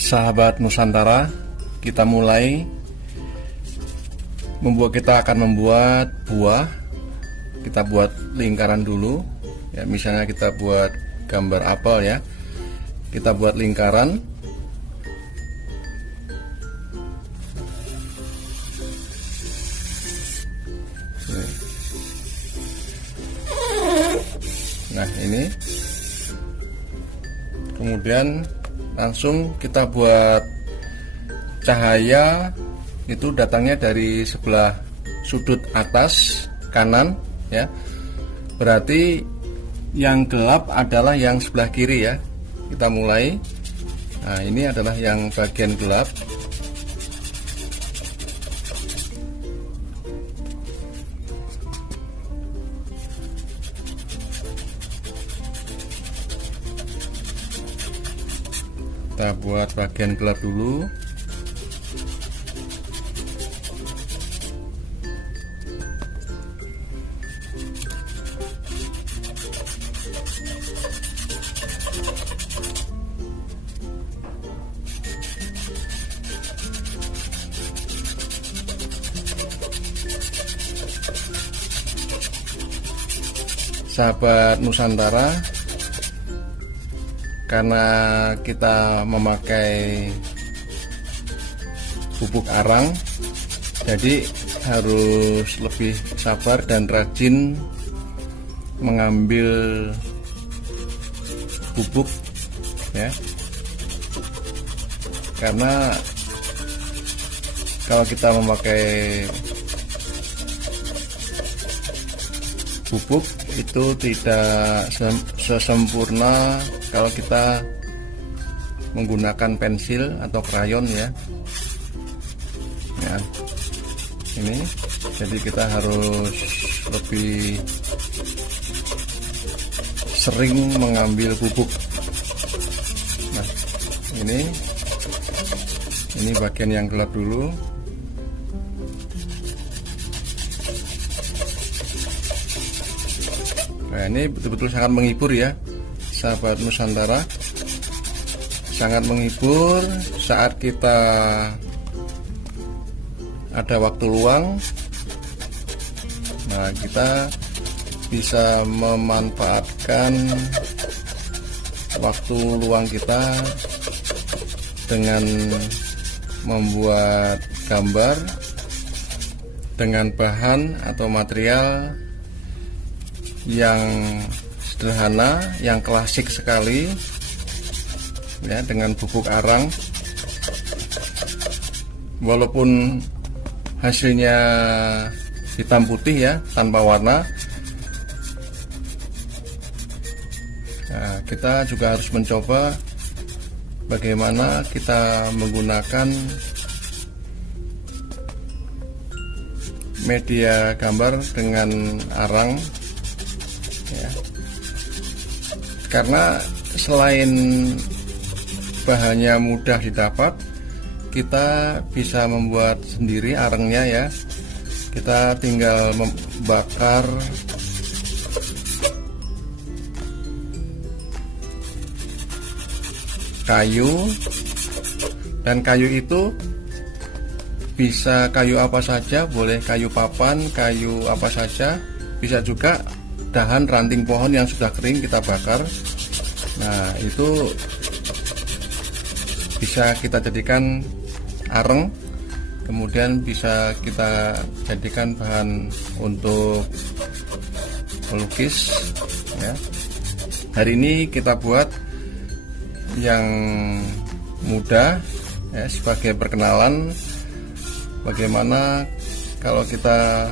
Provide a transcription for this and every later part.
Sahabat Nusantara, kita mulai kita akan membuat buah. Kita buat lingkaran dulu ya, misalnya kita buat gambar apel ya. Kita buat lingkaran. Nah, ini kemudian langsung kita buat cahaya, itu datangnya dari sebelah sudut atas kanan ya. Berarti yang gelap adalah yang sebelah kiri ya. Kita mulai. Nah, ini adalah yang bagian gelap. Kita buat bagian gelap dulu. Sahabat Nusantara, karena kita memakai bubuk arang, jadi harus lebih sabar dan rajin mengambil bubuk ya. Karena kalau kita memakai bubuk itu tidak sesempurna kalau kita menggunakan pensil atau krayon ya. Ya, ini jadi kita harus lebih sering mengambil bubuk. Nah, ini bagian yang gelap dulu. Nah, ini betul-betul sangat menghibur ya, sahabat Nusantara. Sangat menghibur saat kita ada waktu luang. Nah, kita bisa memanfaatkan waktu luang kita dengan membuat gambar dengan bahan atau material yang sederhana, yang klasik sekali ya, dengan bubuk arang. Walaupun hasilnya hitam putih ya, tanpa warna. Nah, kita juga harus mencoba bagaimana kita menggunakan media gambar dengan arang ya. Karena selain bahannya mudah didapat, kita bisa membuat sendiri arangnya ya. Kita tinggal membakar kayu, dan kayu itu bisa kayu apa saja, boleh kayu papan, kayu apa saja, bisa juga dahan ranting pohon yang sudah kering kita bakar. Nah, itu bisa kita jadikan areng, kemudian bisa kita jadikan bahan untuk melukis ya. Hari ini kita buat yang mudah ya, sebagai perkenalan bagaimana kalau kita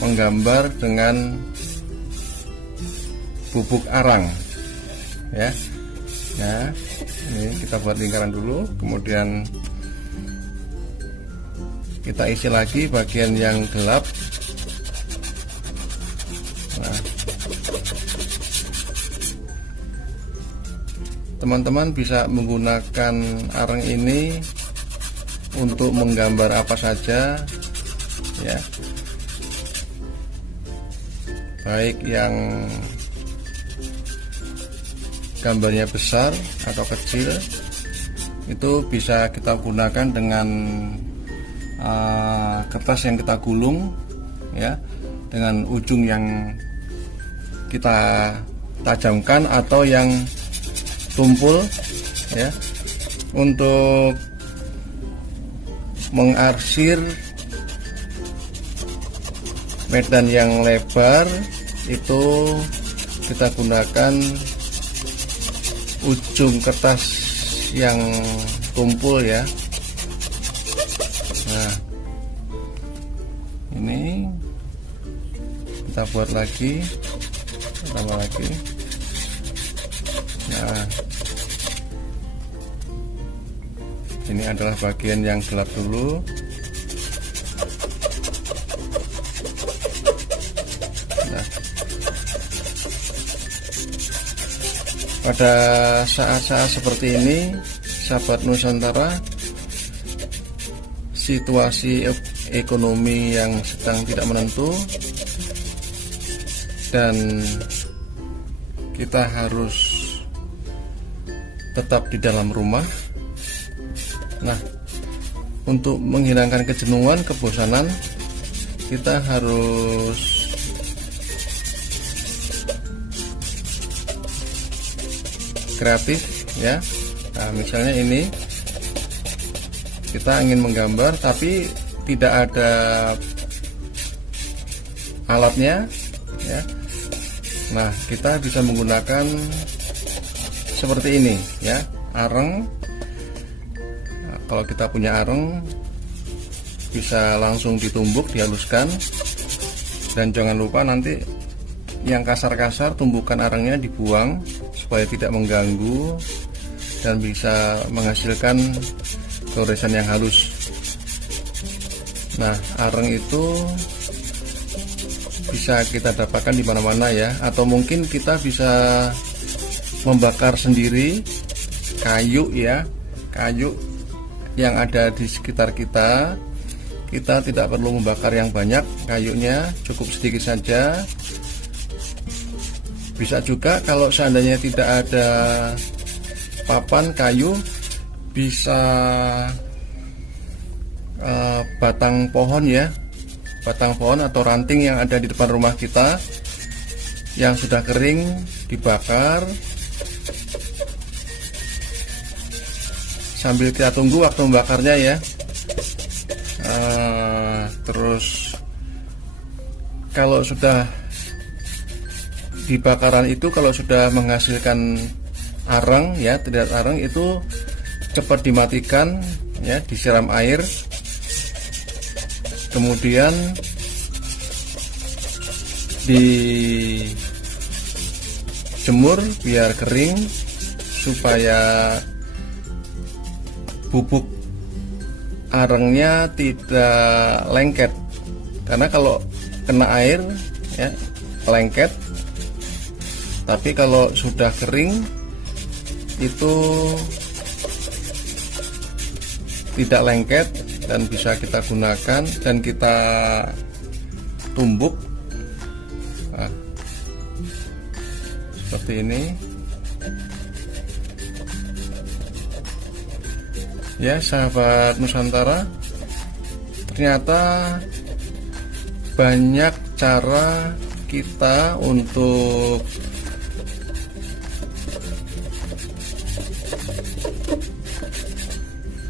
menggambar dengan bubuk arang ya. Nah, ini kita buat lingkaran dulu, kemudian kita isi lagi bagian yang gelap. Nah, teman-teman bisa menggunakan arang ini untuk menggambar apa saja ya, baik yang gambarnya besar atau kecil itu bisa kita gunakan dengan kertas yang kita gulung ya, dengan ujung yang kita tajamkan atau yang tumpul ya, untuk mengarsir medan yang lebar itu kita gunakan ujung kertas yang tumpul ya. Nah, ini kita buat lagi, tambah lagi. Nah, ini adalah bagian yang gelap dulu. Nah, pada saat-saat seperti ini, sahabat Nusantara, situasi ekonomi yang sedang tidak menentu dan kita harus tetap di dalam rumah. Nah, untuk menghilangkan kejenuhan, kebosanan, kita harus kreatif ya. Nah, misalnya ini kita ingin menggambar tapi tidak ada alatnya ya. Nah, kita bisa menggunakan seperti ini ya, areng. Kalau kita punya areng, bisa langsung ditumbuk, dihaluskan, dan jangan lupa nanti yang kasar-kasar tumbukan arengnya dibuang supaya tidak mengganggu dan bisa menghasilkan goresan yang halus. Nah, areng itu bisa kita dapatkan di mana-mana ya, atau mungkin kita bisa membakar sendiri kayu ya, kayu yang ada di sekitar kita. Kita tidak perlu membakar yang banyak kayunya, cukup sedikit saja. Bisa juga kalau seandainya tidak ada papan kayu, bisa batang pohon ya, batang pohon atau ranting yang ada di depan rumah kita yang sudah kering dibakar. Sambil kita tunggu waktu membakarnya ya. Terus kalau sudah dibakaran itu, kalau sudah menghasilkan areng ya, terlihat areng itu cepat dimatikan ya, disiram air, kemudian dijemur biar kering supaya bubuk arengnya tidak lengket, karena kalau kena air ya lengket, tapi kalau sudah kering itu tidak lengket dan bisa kita gunakan dan kita tumbuk. Nah, seperti ini ya, sahabat Nusantara, ternyata banyak cara kita untuk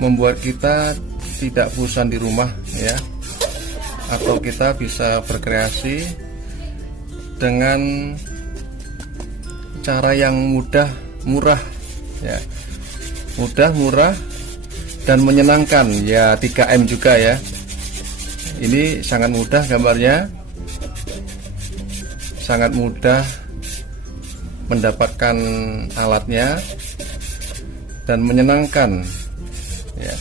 membuat kita tidak bosan di rumah ya, atau kita bisa berkreasi dengan cara yang mudah, murah ya, mudah, murah, dan menyenangkan ya. 3M juga ya. Ini sangat mudah gambarnya, sangat mudah mendapatkan alatnya, dan menyenangkan ya.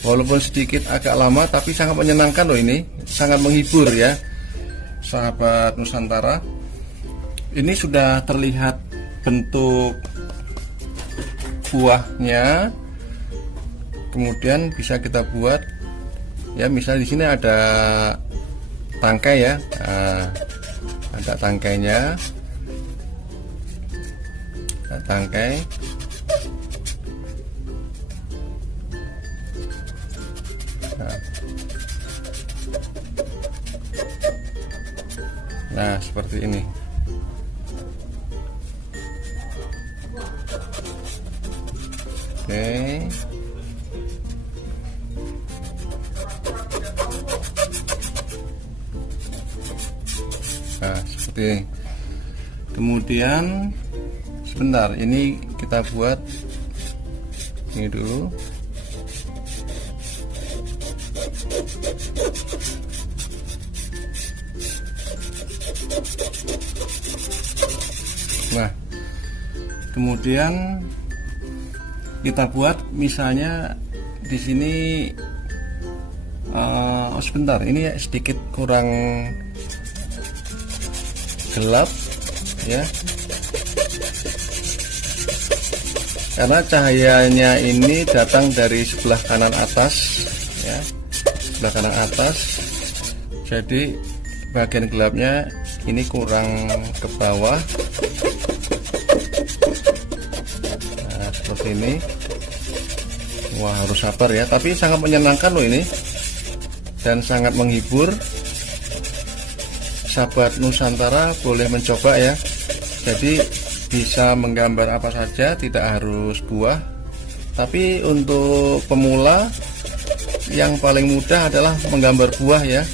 Walaupun sedikit agak lama tapi sangat menyenangkan loh, ini sangat menghibur ya sahabat Nusantara. Ini sudah terlihat bentuk buahnya. Kemudian bisa kita buat ya, misalnya di sini ada tangkai ya. Nah, ada tangkainya, ada tangkai. Nah, seperti ini. Oke. Nah, seperti ini. Kemudian sebentar, ini kita buat ini dulu. Nah, kemudian kita buat misalnya di sini sebentar, ini sedikit kurang gelap ya, karena cahayanya ini datang dari sebelah kanan atas ya, sebelah kanan atas, jadi bagian gelapnya ini kurang ke bawah. Nah, seperti ini. Wah, harus sabar ya, tapi sangat menyenangkan loh ini, dan sangat menghibur. Sahabat Nusantara boleh mencoba ya. Jadi bisa menggambar apa saja, tidak harus buah. Tapi untuk pemula yang paling mudah adalah menggambar buah ya.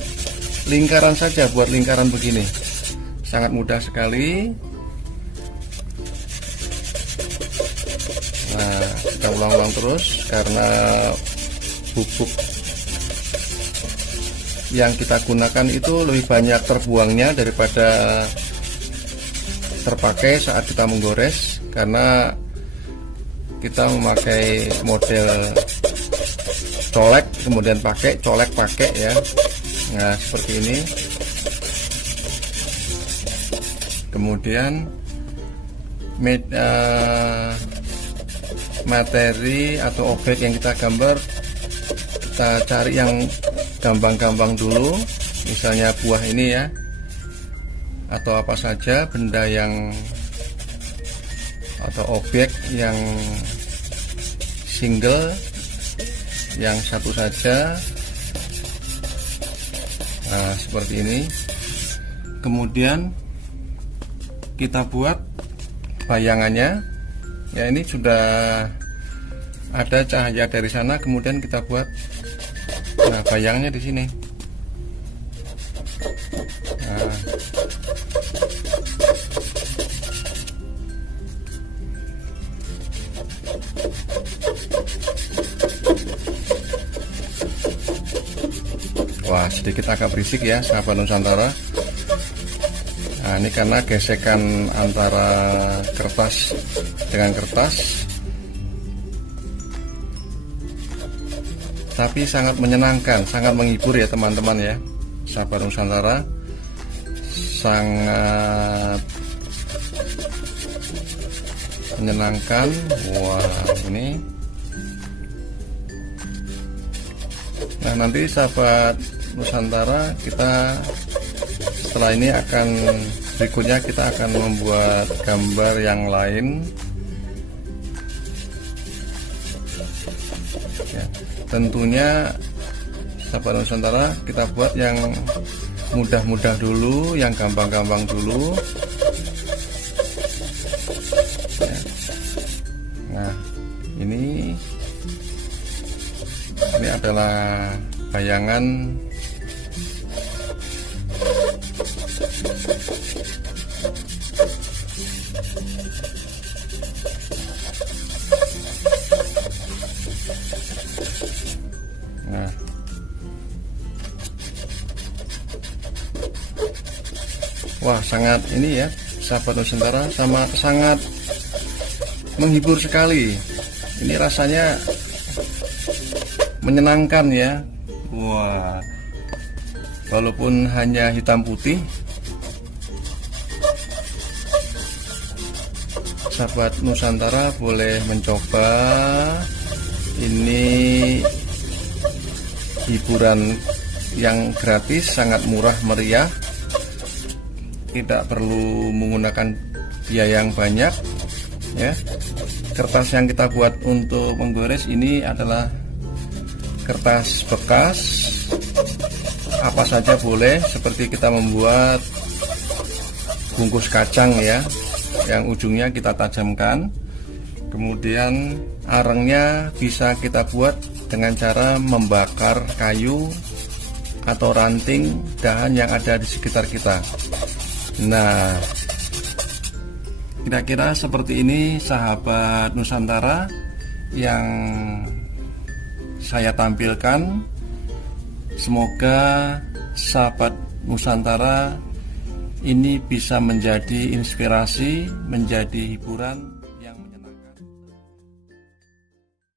Lingkaran saja, buat lingkaran begini. Sangat mudah sekali. Nah, kita ulang-ulang terus karena pupuk yang kita gunakan itu lebih banyak terbuangnya daripada terpakai saat kita menggores, karena kita memakai model colek kemudian pakai, colek pakai ya. Nah, seperti ini. Kemudian materi atau objek yang kita gambar, kita cari yang gampang-gampang dulu, misalnya buah ini ya, atau apa saja benda yang atau objek yang single, yang satu saja. Nah, seperti ini. Kemudian kita buat bayangannya ya, ini sudah ada cahaya dari sana, kemudian kita buat bayangnya di sini. Nah, wah, sedikit agak berisik ya sahabat Nusantara. Nah, ini karena gesekan antara kertas dengan kertas, tapi sangat menyenangkan, sangat menghibur ya teman-teman ya, sahabat Nusantara. Sangat menyenangkan. Wah, ini. Nah, nanti sahabat Nusantara, kita setelah ini berikutnya kita akan membuat gambar yang lain ya. Tentunya sahabat Nusantara, kita buat yang mudah-mudah dulu, yang gampang-gampang dulu ya. Nah, ini adalah bayangan wah, sangat ini ya sahabat Nusantara, sangat menghibur sekali. Ini rasanya menyenangkan ya. Wah, walaupun hanya hitam putih, sahabat Nusantara boleh mencoba. Ini hiburan yang gratis, sangat murah meriah, tidak perlu menggunakan biaya yang banyak ya. Kertas yang kita buat untuk menggores ini adalah kertas bekas apa saja boleh, seperti kita membuat bungkus kacang ya, yang ujungnya kita tajamkan. Kemudian arengnya bisa kita buat dengan cara membakar kayu atau ranting dahan yang ada di sekitar kita. Nah, kira-kira seperti ini sahabat Nusantara yang saya tampilkan. Semoga sahabat Nusantara ini bisa menjadi inspirasi, menjadi hiburan.